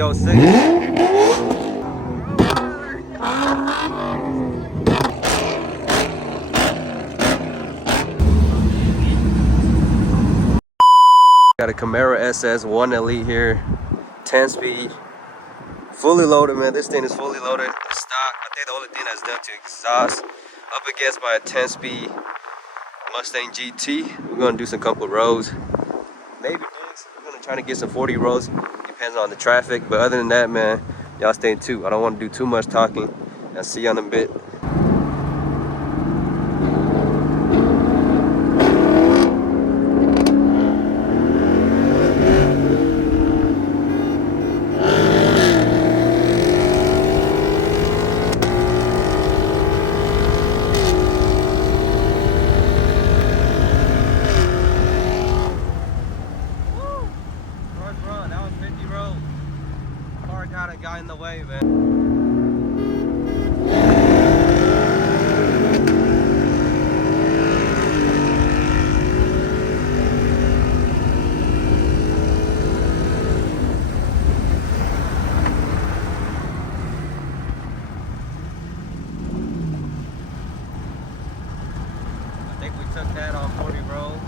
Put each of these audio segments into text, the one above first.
V06. Got a Camaro SS 1 Elite here, 10 speed, fully loaded, man. This thing is fully loaded, stock. I think the only thing that's done to exhaust, up against my 10 speed Mustang GT. We're gonna do some couple rows, maybe gigs. We're gonna try to get some 40 rows, depends on the traffic. But other than that, man, y'all stay tuned. I don't want to do too much talking. I'll see you in a bit. That was 50 rows. Car got in the way, man. I think we took that on 40 rows.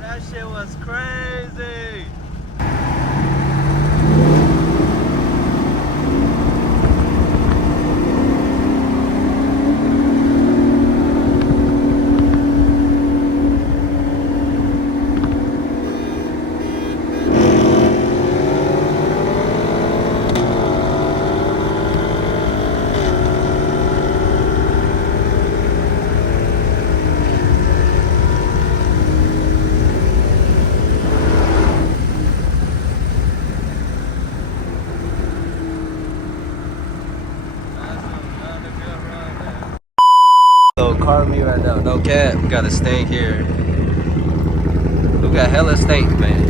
That shit was crazy. Little car me right now, no cap. We got a stank here. We got hella stank, man.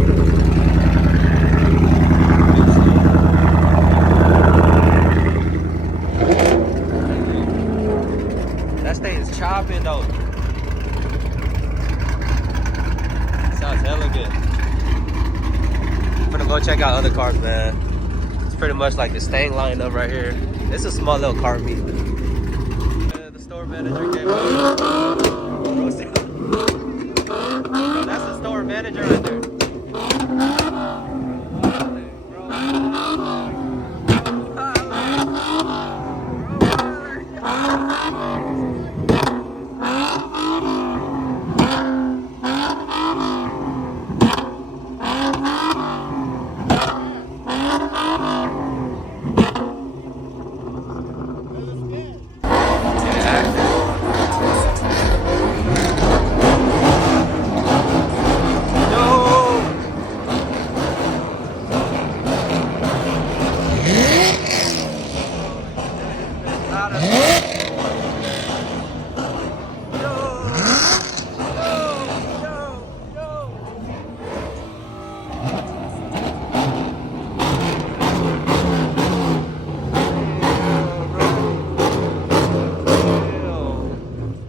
That stank is chopping though. Sounds hella good. I'm gonna go check out other cars, man. It's pretty much like the stank lineup right here. It's a small little car meet. Store manager came out. That's the store manager right there.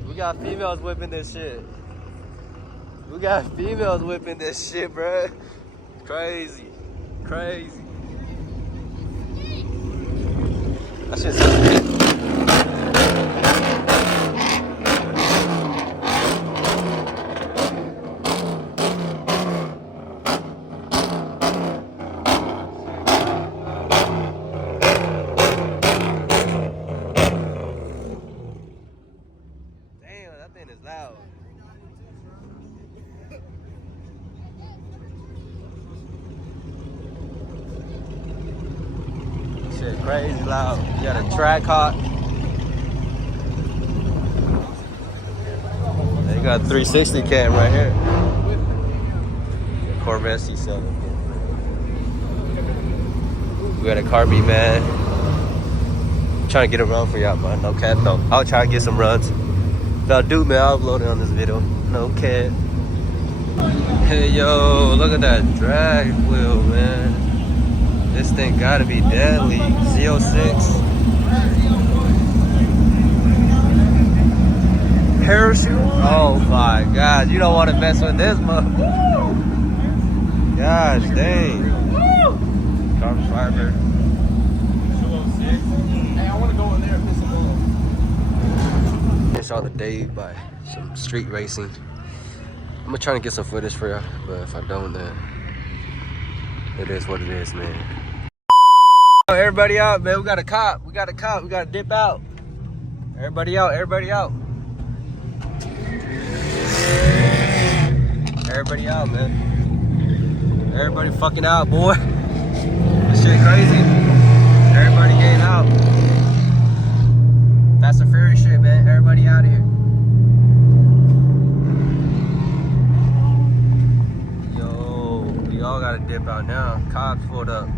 We got females whipping this shit. We got females whipping this shit, bruh. Crazy. Crazy. That shit's so good. That thing is loud. Shit, crazy loud. You got a track hawk. They got a 360 cam right here. Corvette C7. We got a car meet, man. I'm trying to get a run for y'all, man. No cap though. I'll try to get some runs. If I do, man, I'll upload it on this video. No cap. Hey, yo, look at that drag wheel, man. This thing gotta be deadly. Z06. Parachute? Oh my god, you don't want to mess with this mother. Gosh dang. Carbon fiber. 206. Hey, I want to go in there and piss some off. Finish out the day by some street racing. I'm gonna try to get some footage for y'all, but if I don't, then it is what it is, man. Everybody out, man. We got a cop. We got to dip out. Everybody out. Everybody out, man. Everybody fucking out, boy. This shit crazy. Everybody getting out. Fast and Furious shit, man. Everybody out of here. Yo, we all gotta dip out now. Cops pulled up.